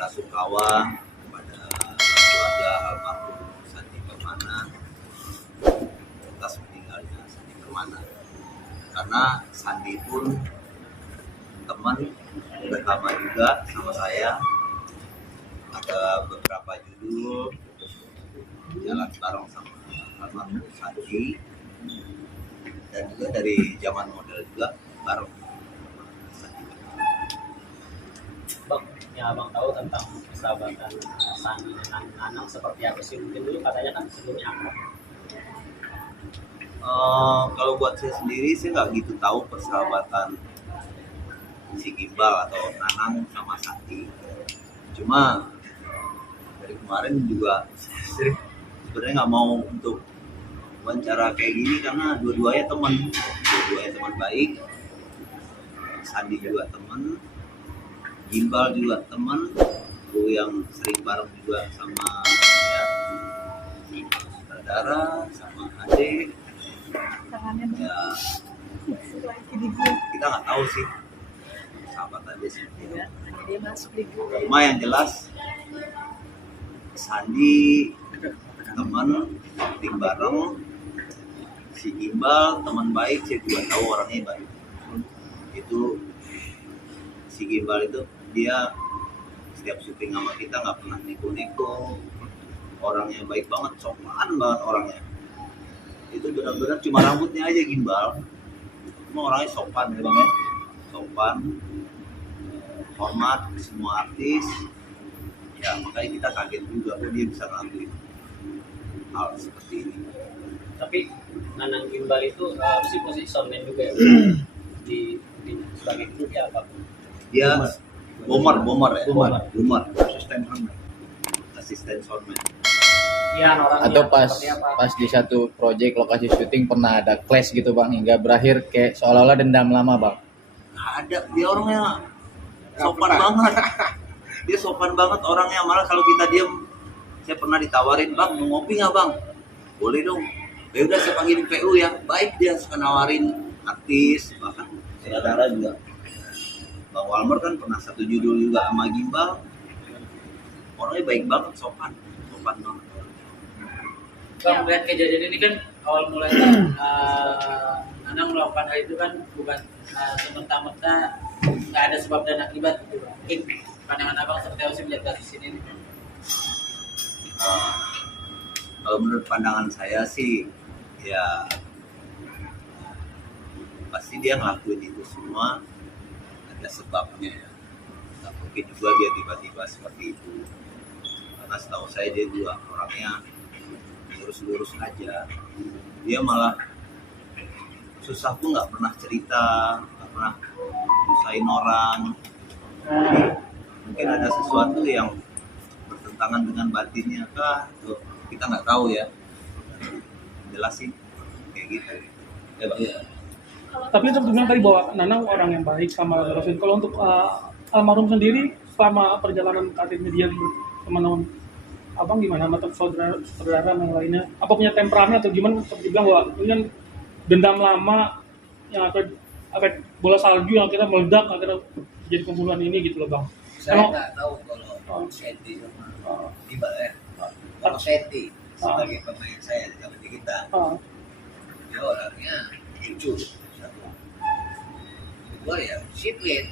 bela sungkawa kepada keluarga almarhum Sandi Permana atas meninggalnya Sandi Permana. Karena Sandi pun teman udah lama juga sama saya. Ada beberapa judul jalan bareng sama almarhum Sandi, dan juga dari zaman model juga bareng. Bang, ya abang tahu tentang persahabatan Sandi dengan Nanang seperti apa sih? Mungkin dulu katanya kan sebelumnya akrab. Kalau buat saya sendiri, saya nggak gitu tahu persahabatan si Gimbal atau Nanang sama Sandi. Cuma dari kemarin juga saya sebenarnya nggak mau untuk wawancara kayak gini karena dua-duanya teman baik. Sandi juga teman, Gimbal juga teman, aku yang sering bareng juga sama ya, saudara, sama adik. Ya, kita nggak tahu sih sahabat aja seperti itu. Cuma yang jelas Sandi teman, tim bareng, si Gimbal teman baik, saya juga tahu orangnya baik. Itu si Gimbal itu dia setiap syuting sama kita nggak pernah neko-neko, orangnya baik banget, sopan banget orangnya. Itu benar-benar cuma rambutnya aja Gimbal, cuma orangnya sopan ya bang ya, sopan, hormat semua artis. Ya makanya kita kaget juga kok dia bisa ngelakuin hal seperti ini. Tapi Nanang Gimbal itu sih posisi soundman juga ya di sebagai kru ya apa? Dia bomber ya, bomber, asisten soundman. Iya, orangnya. Atau pas seperti apa? pas di satu project lokasi syuting pernah ada clash gitu bang, hingga berakhir kayak seolah-olah dendam lama bang. Nggak ada, dia orangnya sopan banget. Dia sopan banget orangnya, malah kalau kita diem, saya pernah ditawarin, bang mau ngopi nggak bang? Boleh dong. Ya udah saya panggilin PU ya, baik dia suka nawarin artis, bahkan saudara juga. Bang Walmer kan pernah satu judul juga sama Gimbal, orangnya baik banget, sopan banget. Bang, melihat kejadian ini kan awal mulai Nanang melakukan hal itu kan bukan semerta-merta nggak ada sebab dan akibat gitu. Mungkin pandangan abang seperti apa sih melihat kasus ini? Kalau menurut pandangan saya sih, ya pasti dia ngelakuin itu semua ada sebabnya ya. Nggak mungkin juga dia tiba-tiba seperti itu. Karena setahu saya dia juga orangnya lurus-lurus aja. Dia malah susah pun nggak pernah cerita, nggak pernah nyusahin orang. Jadi, mungkin ada sesuatu yang bertentangan dengan batinnya kah? Tuh, kita nggak tahu ya. Jelas sih kayak gitu. Ya, Bang. Iya. Tapi untuk bilang tadi bahwa Nanang orang yang baik sama Rasul. Kalau untuk almarhum sendiri selama perjalanan karirnya dia gitu, teman-teman abang gimana sama saudara yang lainnya? Apa punya temperamen atau gimana? Seperti bilang bahwa ini kan dendam lama yang akan bola salju yang akhirnya meledak akhirnya jadi pembunuhan ini gitu loh bang. Saya nggak tahu kalau Seti sama Gimbal ya. Kalau Seti sebagai pemain saya di kita, dia orangnya jujur. Satu. Kedua ya disiplin.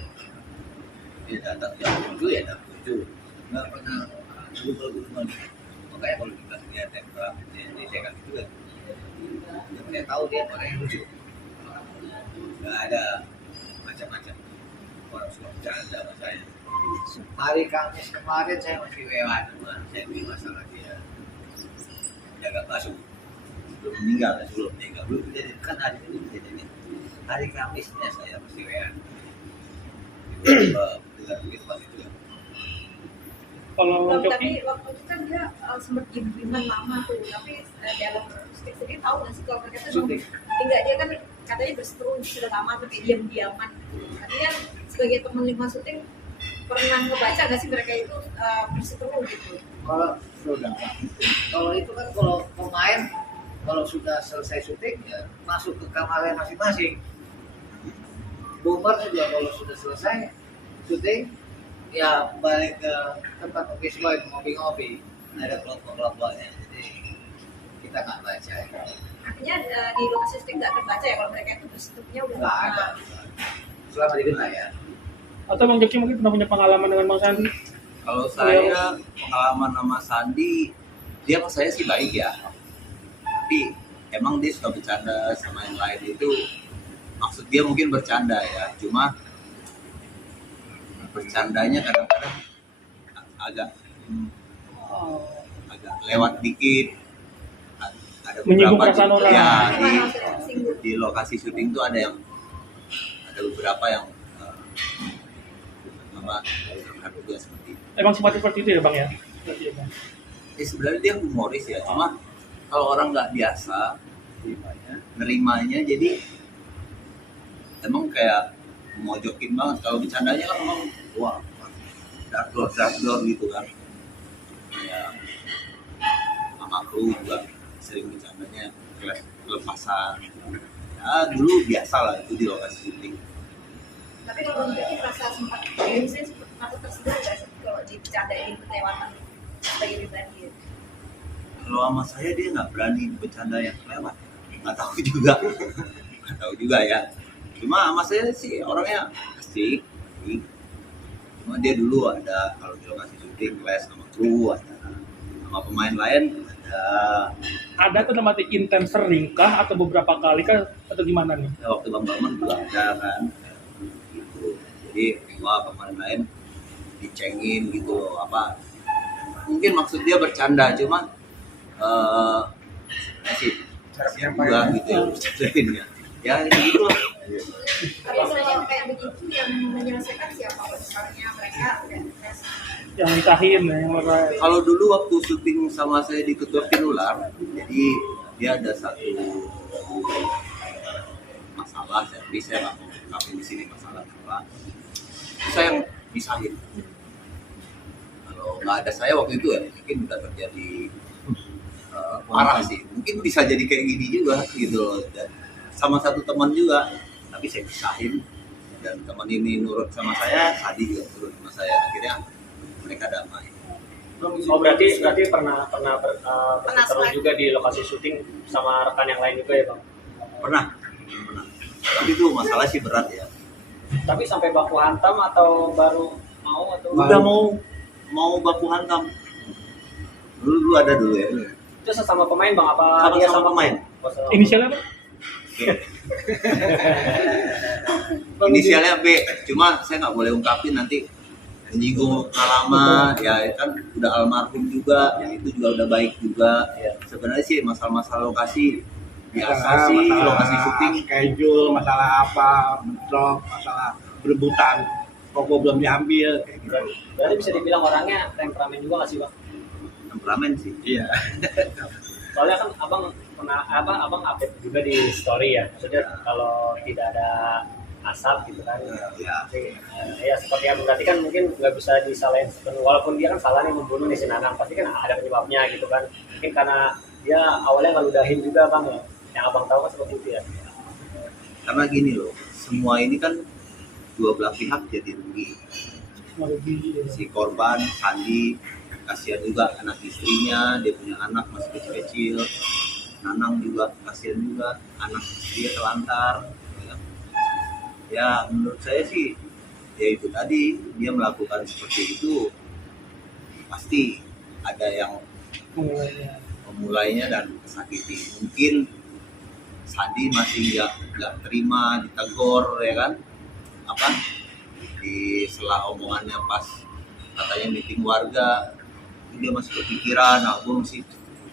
Dia datang jam 7 ya jam 7. Nggak pernah lupa. Makanya kalau kita lihat temperamen dia saya kan gitu kan. Saya tahu dia orang yang lucu. Nggak ada macam-macam. Orang suka bercanda sama saya. Hari Kamis kemarin saya masih lewat, saya beli masalah dia jaga bakso. Belum meninggal, belum kejadian kan hari ini kejadiannya. Hari Kamisnya saya masih lewat. Dengan begitu pas itu. Kalau Tapi waktu itu kan dia sempat diem-dieman lama tuh, tapi dalam syuting sendiri tahu nggak sih kalau mereka tuh tinggal dia kan katanya berseteru sudah lama tuh kayak diam-diaman. Artinya sebagai teman lima syuting pernah ngebaca nggak sih mereka itu berseteru gitu? Kalau itu kan kalau pemain kalau sudah selesai syuting ya masuk ke kamarnya masing-masing. Bomber juga kalau sudah selesai syuting Ya balik ke tempat office boy ngopi-ngopi, ada kelompok-kelompoknya, jadi kita nggak baca ya. Artinya di lokasi syuting nggak terbaca ya kalau mereka itu berstrukturnya udah Nggak ada. lama. Selama di kita ya. Atau Bang Jaki mungkin pernah punya pengalaman dengan Bang Sandi? Kalau saya pengalaman sama Sandi, dia sama saya sih baik ya. Tapi emang dia suka bercanda sama yang lain itu. Maksud dia mungkin bercanda ya, cuma bercandanya kadang-kadang agak agak lewat dikit. Ada Menyinggung beberapa perasaan orang. ya, Gimana maksudnya tersinggung? di lokasi syuting tuh ada beberapa yang terhadap dia seperti itu. Emang seperti itu ya Bang ya? Berarti ya, Bang. Sebenarnya dia humoris ya, cuma kalau orang nggak biasa nerimanya, jadi emang kayak mojokin banget. Kalau bercandanya kan emang wah dark door gitu kan. Ya, sama kru juga sering bercandanya kelepasan. Ya dulu biasa lah itu di lokasi syuting. Tapi kalau mungkin merasa sempat, ya misalnya sempat merasa tersinggung nggak sih kalau dibicarain kelewatan sebagai pribadi? Kalau sama saya dia nggak berani bercanda yang kelewat. Nggak tahu juga. Nggak tahu juga ya. Cuma sama saya sih orangnya asik. Cuma dia dulu ada, kalau di lokasi syuting les sama kru, ada sama pemain lain ada. Ada tuh namanya intens sering kah atau beberapa kali kah atau gimana nih? Ya, waktu Bang Baman juga ada kan. Gitu. Jadi wah pemain lain dicengin gitu loh, apa. Mungkin maksud dia bercanda, cuma sih juga gitu ya bercandain ya. Ya gitu lah. Tapi misalnya yang kayak begitu yang menyelesaikan siapa? Misalnya mereka udah tes. Yang nikahin ya, yang lerai. Kalau dulu waktu syuting sama saya di Ketua Pinular, jadi dia ada satu masalah, jadi saya nggak mau ungkapin di sini masalah apa. Saya yang pisahin. Kalau nggak ada saya waktu itu ya mungkin udah terjadi parah sih. Mungkin bisa jadi kayak gini juga gitu loh. Dan sama satu teman juga, tapi saya pisahin. Dan teman ini nurut sama saya, Sadi juga nurut sama saya. Akhirnya mereka damai. Oh berarti pernah berseteru selain- juga di lokasi syuting sama rekan yang lain juga ya Bang? Pernah. Tapi itu masalah sih berat ya. Tapi sampai baku hantam atau baru mau atau Udah mau baku hantam. Dulu ada dulu ya. itu sesama pemain Bang apa dia Sama pemain. Oh, sama- Inisialnya apa? Inisialnya B. Cuma saya nggak boleh ungkapin nanti menyinggung lama ya kan udah almarhum juga, yang itu juga udah baik juga. Iya. Sebenarnya sih masalah-masalah lokasi biasa sih, lokasi syuting. schedule, masalah apa, bentrok, masalah berebutan, kok belum diambil kayak gitu. Berarti bisa dibilang orangnya temperamen juga nggak sih Bang? Temperamen sih. Iya. Soalnya kan abang update juga di story ya, maksudnya kalau tidak ada asap gitu kan. Ya. Ya seperti yang berarti kan mungkin nggak bisa disalahin sepenuhnya, walaupun dia kan salahnya membunuh si Nanang, pasti kan ada penyebabnya gitu kan. Mungkin karena dia awalnya ngeludahin juga Bang ya, yang abang tahu kan seperti itu ya. Karena gini loh, semua ini kan dua belah pihak jadi rugi. Lebih Si korban, Sandi, kasihan juga anak istrinya, dia punya anak masih kecil-kecil. Nanang juga kasihan juga, anak dia telantar. Ya menurut saya sih, ya itu tadi, dia melakukan seperti itu, pasti ada yang mulainya. memulainya dan kesakiti. Mungkin Sandi masih nggak terima ditegur ya kan, apa di sela omongannya pas katanya meeting warga, dia masih kepikiran nabung sih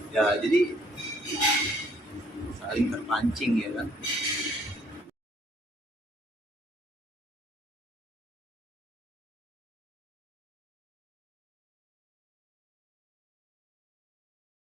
ya, jadi saling terpancing ya kan.